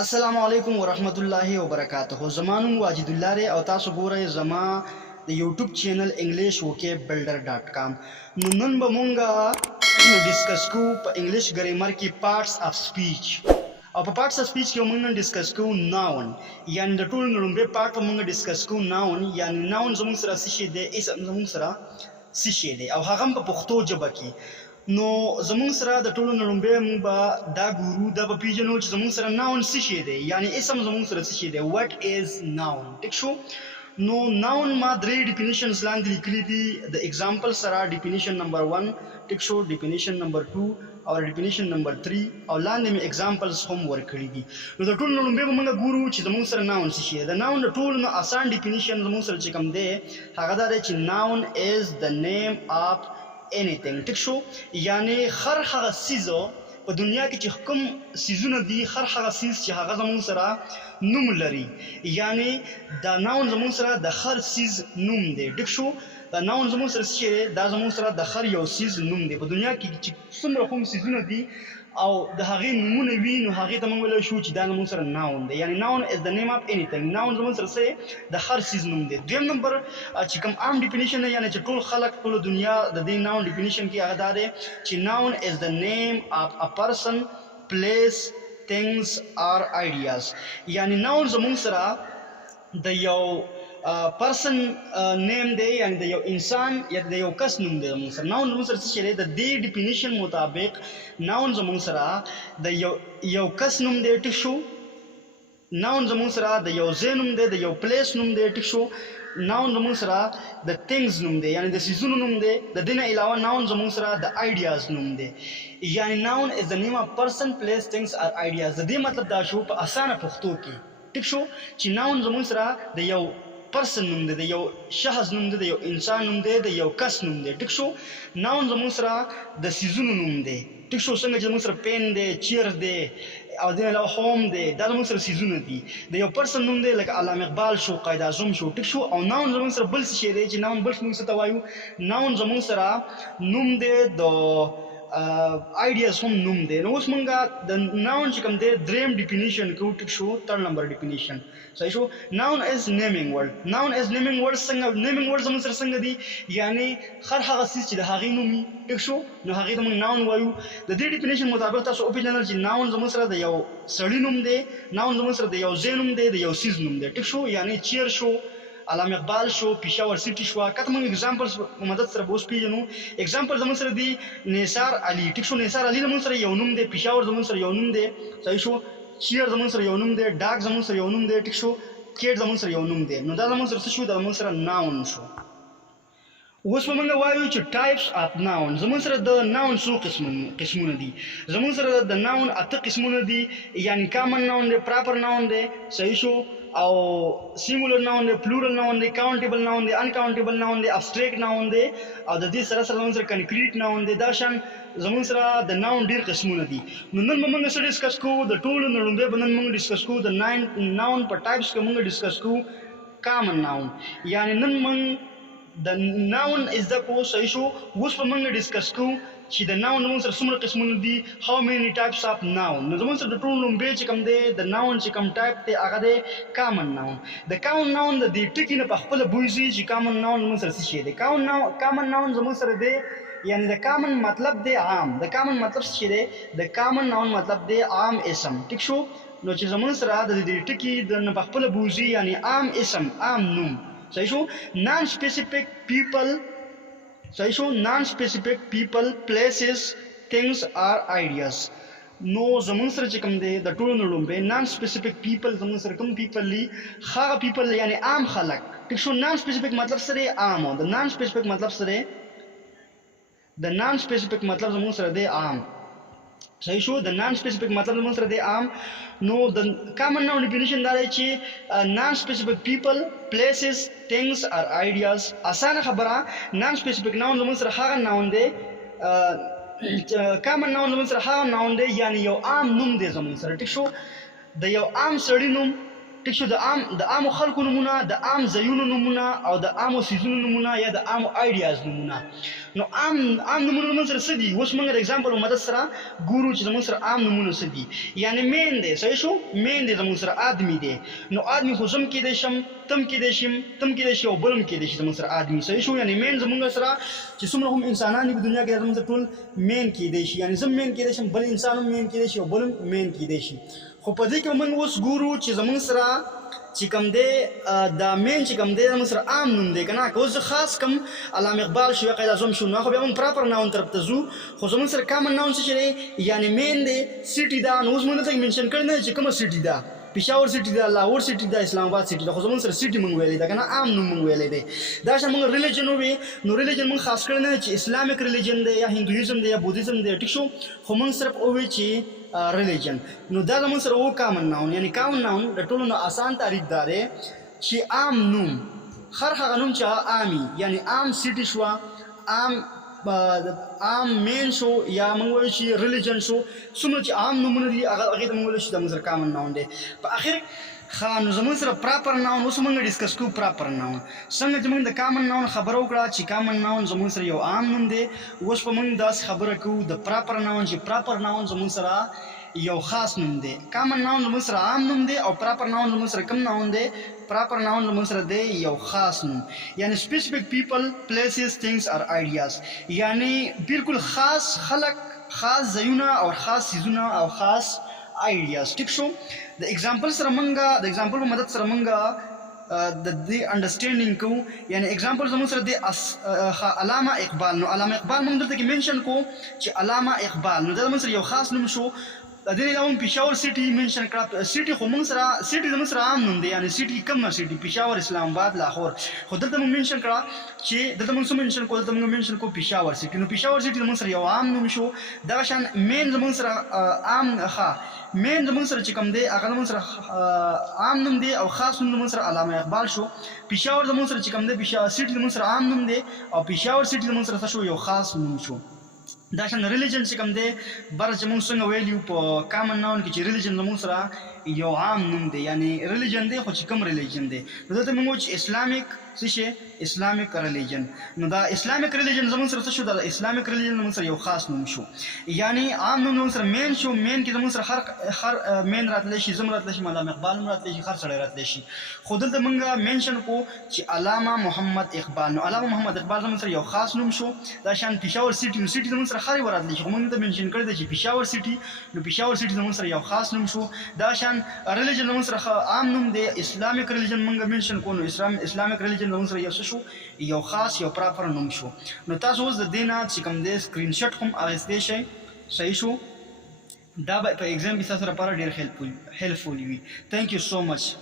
السلام علیکم ورحمت الله وبرکاتہ. زمانم واجد الله ری او تاسو ګورئ زما د یوټیوب چینل انګلیش وکي builder.com. نن به مونږه ډیسکس کوو په انګلیش ګرامر کې پارټس اف سپیچ. او په پارټس اف سپیچ کې مونږ نن ډیسکس کوو ناون، یعنی د ټولو لومړی پارټ په مونږ ډیسکس کوو ناون، یعنی ناون زموږ سره څه شی دی، اسم زموږ سره څه شی دی، او هغه په پښتو ژبه کې. نو زموږ سره د ټولو لومړی مونږ به دا ګورو، دا به پیژنو چې زموږ سره ناون څه شی دی، یعنی اسم زموږ سره څه شی دی. واټ از ناون؟ ټیک شو. نو ناون ما درې ډیفینیشنز لاندې لیکلي دي د اگزامپل سره. ډیفینیشن نمبر 1 ټیک شو، ډیفینیشن نمبر 2 او ډیفینیشن نمبر 3 او لاندې مې اگزامپلز هم ورکړي دي. نو د ټولو لومړی به مونږ ګورو چې زموږ سره ناون څه شی دی. د ناون د ټولو نه آسان ډیفینیشن زموږ سره چې کوم دی هغه دا دی چې ناون از د نیم اف anything. ټیک شو، یعنی هر هغه سیز په دنیا کې چې کوم سیزونه دي، هر هغه سیز چې هغه زموږ سره نوم لري، یعنی دا ناون زموږ سره د هر سیز نوم دی. ټیک شو، دا ناون زموږ سره څه دی، دا زموږ سره د هر یو سیز نوم دی. په دنیا کې چې څومره کوم سیزونه دي او د هغې نومونه وي، نو هغې ته موږ ویلی شو چې دا زموږ سره ناون دی، یعنی ناون از د نیم اف anything. ناون زموږ سره څه د هر سیز نوم دی. دویم نمبر چې کوم عام ډیفینیشن دی، یعنی چې ټول خلک ټوله دنیا د دې ناون ډیفینیشن کې هغه دا دی چې ناون از د نیم اف ا پرسن، پلیس، things or ideas. یعنی ناون زموږ سره د یو پرسن نیم دی، یعنی د یو انسان یا د یو کس نوم دی. زموږ سره ناون زموږ سره څه شی دی، د دې ډیفینیشن مطابق ناون زموږ سره د یو کس نوم دی. ټیک شو. ناون زموږ سره د یو ځای نوم دی، د یو پلیس نوم دی. ټیک شو. ناون زموږ سره د things نوم دی، یعنی د سیزونو نوم دی. د دې نه علاوه ناون زموږ سره د ideas نوم دی. یعنی ناون از د نیم اف پرسن، پلیس، things or ideas. د دې مطلب دا شو په اسانه پښتو کې. ټیک شو، چې ناون زموږ سره د یو پرسن نوم دی، د یو شخص نوم دی، د یو انسان نوم دی، د یو کس نوم دی. ټیک شو. ناون زموږ سره د سیزونو نوم دی. ټیک شو، څنګه چې زموږ سره پین دی، چیر دی، او د علاوه هوم دی، دا زموږ سره سیزونه دي. د یو پرسن نوم دی لکه علامه اقبال شو، قائد اعظم شو. ټیک شو. او ناون زموږ سره بل څه شی دی چې ناون بل موږ څه ته وایو، ناون زموږ سره نوم دی د ideas هم نوم دی. نو اوس مونږه د ناون چې کوم دی دریم ډیفینیشن کوو. ټیک شو، تھرډ نمبر ډیفینیشن. صحیح شو. ناون از نیمینګ ورډ. ناون از نیمینګ ورډ څنګه، نیمینګ ورډ زموږ سره څنګه دي، یعنی هر هغه څیز چې د هغې نوم وي. ټیک شو، نو هغې ته موږ ناون وایو. د دې ډیفینیشن مطابق تاسو وپېژنئ چې ناون زموږ سره د یو سړي نوم دی، ناون زموږ سره د یو ځای نوم دی، د یو سیز نوم دی. ټیک شو، یعنی چیر شو، علامه اقبال شو، پېښور سټي شوه. کته موږ اگزامپلز په مدد سره به اوس پېژنو. اگزامپل زموږ سره دی نثار علي. ټیک شو، نثار علي زموږ سره یو نوم دی، پېښور زموږ سره یو نوم دی. صحیح شو. چیر زموږ سره یو نوم دی، ډاک زموږ سره یو نوم دی. ټیک شو. کیټ زموږ سره یو نوم دی. نو دا زموږ سره څه شو، دا زموږ سره ناون شو. اوس به موږ وایو چې ټایپس اف ناون. زموږ سره د ناون څو قسمونه دي. زموږ سره د ناون 8 قسمونه دي، یعنی کامن ناون دی، پراپر ناون دی. صحیح شو. او سینګولر ناون دی، پلورل ناون دی، کاونټیبل ناون دی، انکاونټیبل ناون دی، ابسټریکټ ناون دی، او د دې سره سره زموږ سره کنکریټ ناون دی. دا شان زموږ سره د ناون ډېر قسمونه دي. نو نن به موږ څه ډسکس کوو، د ټولو نه لومړی به نن موږ ډسکس کوو د ناون په ټایپس کې موږ ډسکس کوو کامن ناون. یعنی نن موږ د ناون زده کوو. صحیح شو. اوس به موږ ډسکس کوو چې د ناون زموږ سره څومره قسمونه دي، هاو مینی ټایپس اف ناون. نو زموږ سره د ټولو لومړی چې کوم دی د ناون چې کوم ټایپ دی هغه دی کامن ناون. د کامن ناون د دې ټکي نه په خپله بوځي چې کامن ناون زموږ سره څه شی دی. کامن ناون زموږ سره دی، یعنی د کامن مطلب دی عام. د کامن مطلب څه شی دی، د کامن ناون مطلب دی عام اسم. ټیک شو. نو چې زموږ سره د دې ټکي د نه په خپله بوځي، یعنی عام اسم، عام نوم. صحیح شو. نان سپیسیفک پیپل. صحیح شو. نان سپیسیفک پیپل، پلیسز، things or ideas. نو زموږ سره چې کوم دی د ټولو نه لومړی نان سپیسیفک پیپل، زموږ سره کوم پیپل دي، هغه پیپل یعنی عام خلک. ټیک شو. نان سپیسیفک مطلب سره عام، او د نان سپیسیفک مطلب سره د نان سپیسیفک مطلب زموږ سره دی عام. صحیح شو. د نان سپیسیفک مطلب زموږ سره دی عام. نو د کامن ناون ډیفینیشن دا دی چې نان سپیسیفک پیپل، پلیسز، things or ideas. اسانه خبره، نان سپیسیفک ناون زموږ سره هغه ناون دی، کامن ناون زموږ سره هغه ناون دی یعنی یو عام نوم دی زموږ سره. ټیک شو. د یو عام سړي نوم. ټیک شو. د عامو خلکو نومونه، د عام ځایونو نومونه، او د عامو سیزونو نومونه یا د عامو آیډیاز نومونه. نو عام نمونه موږ سره څه دي اوس موږ د اگزامپل په مدد سره ګورو چې زموږ سره عام نمونه څه دي یعنی مین دی صحیح شو مین دی زموږ سره آدمی دی نو آدمی خو زم کېدی شم تم کېدی شي او بل هم کېدی شي زموږ سره آدمی صحیح شو یعنی مین زموږ سره چې څومره هم انسانان دي په دنیا کې زموږ سره ټول مین کېدی شي یعنی زم مین کېدی شم بل انسان هم مین کېدی شي او بل هم مین کېدی شي خو په دې کې موږ اوس ګورو چې زموږ سره چې کوم دی دا مین چې کوم دی زموږ سره عام نوم دی که نه که اوس خاص کوم علامه اقبال شو یا قاید اعظم شو نو خو بیا موږ پراپر ناون طرف ته ځو خو زموږ سره کامن ناون څه چې دی یعنی مین دی سټي ده نو اوس موږ دلته منشن کړی نه چې کومه سټي ده پېښور سټي ده لاهور سټي ده اسلام آباد سټي ده خو زموږ سره سټي موږ ویلی ده که نه عام نوم موږ ویلی دی دا شان موږ ریلیجن ووی نو ریلیجن موږ خاص کړی نه چې اسلامیک ریلیجن دی یا هندویزم دی یا بودیزم دی ټیک شو خو موږ صرف ووی چې ریلیجن نو دا زموږ سره و کامن ناون یعنی کامن ناون د ټولو نه آسان تعریف دا دی چې عام نوم هر هغه نوم چې عامي یعنی عام سټي شوه عام مین شو یا موږ وایو چې ریلیجن شو څومره چې عام نومونه دي هغې ته موږ ویلی چې زموږ سره کامن ناون دی په اخر نو زموږ سره پراپر ناون اوس موږ ډسکس کوو پراپر ناون څنګه چې موږ د کامن ناون خبره وکړه چې کامن ناون زموږ سره یو عام نوم دی اوس به موږ داسې خبره کوو د پراپر ناون چې پراپر ناون زموږ سره یو خاص نوم دی کامن ناون زموږ سره عام نوم دی او پراپر ناون زموږ سره کوم ناون دی پراپر ناون زموږ سره دی یو خاص نوم یعنی سپیسیفک پیپل پلیسز تھنگز اور آئیډیاز یعنی بالکل خاص خلق خاص ځایونه او خاص څیزونه او خاص آئیډیاز ټیک شو د اگزامپل سره منګه د اگزامپل په مدد سره منګه د دې انډرسټینډینګ کوو یعنی اگزامپل زموږ سره د علامه اقبال نو علامه اقبال موږ دلته کې منشن کوو چې علامه اقبال نو دا زموږ سره یو خاص نوم شو د دې علاوه پېښور سټي منشن کړه سټي خو موږ سره سټي زموږ سره عام نوم دی یعنی سټي کومه سټي پېښور اسلام آباد لاهور خو دلته موږ منشن کړه چې دلته موږ څه منشن کوو دلته موږ منشن کوو پېښور سټي نو پېښور سټي زموږ سره یو عام نوم شو دغه شان مین زموږ سره عام مین زموږ سره چې کوم دی هغه زموږ سره عام نوم دی او خاص نوم زموږ سره علامه اقبال شو پېښور زموږ سره چې کوم دی سټي زموږ سره عام نوم دی او پېښور سټي زموږ سره څه شو یو خاص نوم شو دا شان ریلیجن چې کوم دی بره چې موږ څنګه ویلیو په کامن ناون کې چې ریلیجن زموږ سره یو عام نوم دی یعنی ریلیجن دی خو چې کوم ریلیجن دی نو دلته موږ وایو چې اسلامیک څه شی اسلامیک ریلیجن نو دا اسلامیک ریلیجن زموږ سره څه شو دا اسلامیک ریلیجن زموږ سره یو خاص نوم شو یعنی عام نوم زموږ سره مین شو مین کې زموږ سره هر مین راتلی شي زم راتلی شي علامه اقبال هم راتلی شي هر سړی راتلی شي خو دلته موږ منشن کو چې علامه محمد اقبال نو علامه محمد اقبال زموږ سره یو خاص نوم شو دا شان پېښور سټي نو سټي زموږ سره هر یو راتلی شي خو موږ دلته منشن کړی دی چې پېښور سټي نو پېښور سټي زموږ سره یو خاص نوم شو دا شان ریلیجن زموږ سره عام نوم دی اسلامیک ریلیجن موږ منشن کو نو اسلامیک ریلیجن زموږ سره یو څه شو یو خاص یو پراپر نوم شو نو تاسو اوس د دې نه چې کوم دی سکرین شاټ هم اخیستی شئ صحیح شو دا به په ایگزام کې ستاسو لپاره ډېر هیلپفول وي تھینک یو سو مچ